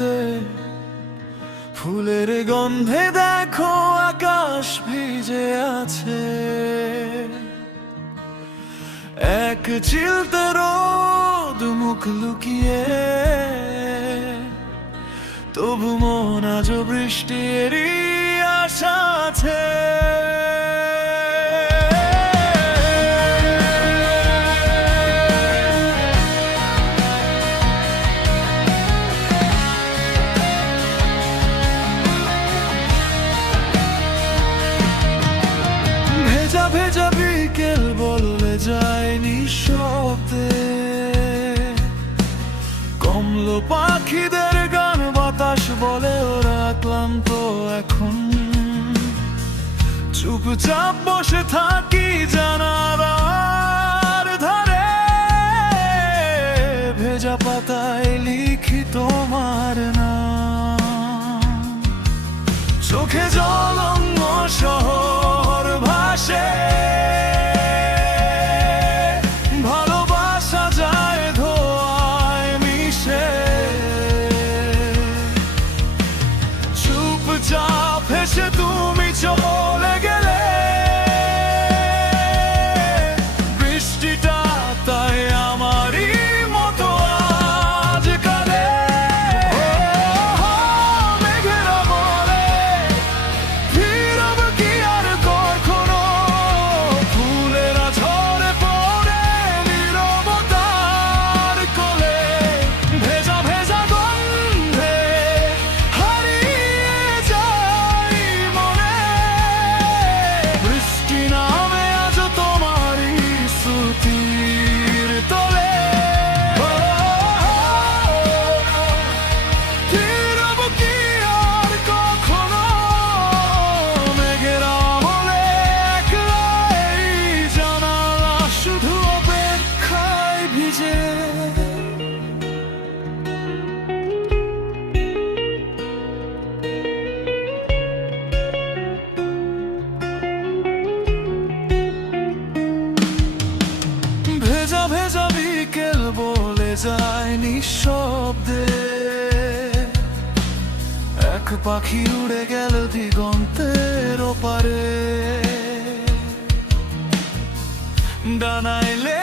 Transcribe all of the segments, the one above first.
দে ফুলের গন্ধে দেখো আকাশ ভিজে আছে। এক চিলতে রোদ মুখ লুকিয়ে, তবু মন আজ বৃষ্টির আশা আছে। চুপচাপ বসে থাকি। ভেজা ভেজা বলে যায় নিঃশব্দে। এক পাখি উড়ে গেল দিগন্তের ওপারে। ডানাইলে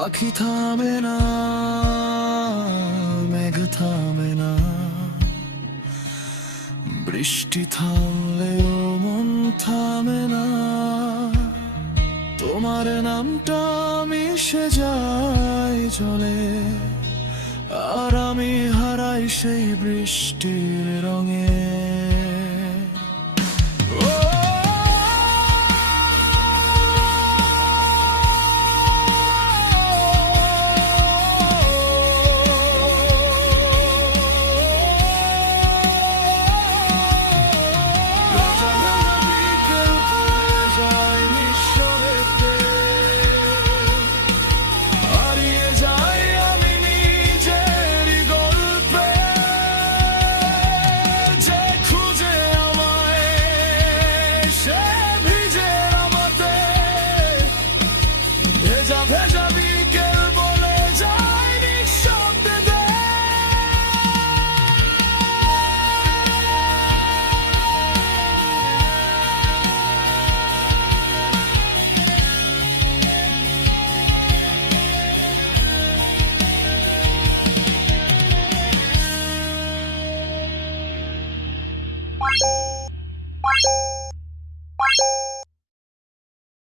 পাখি থামে না মেঘ থামে না বৃষ্টি থামলেও মন থামে না তোমার নামটা মিশে যায় চলে আর আমি হারাই সেই বৃষ্টির রঙে।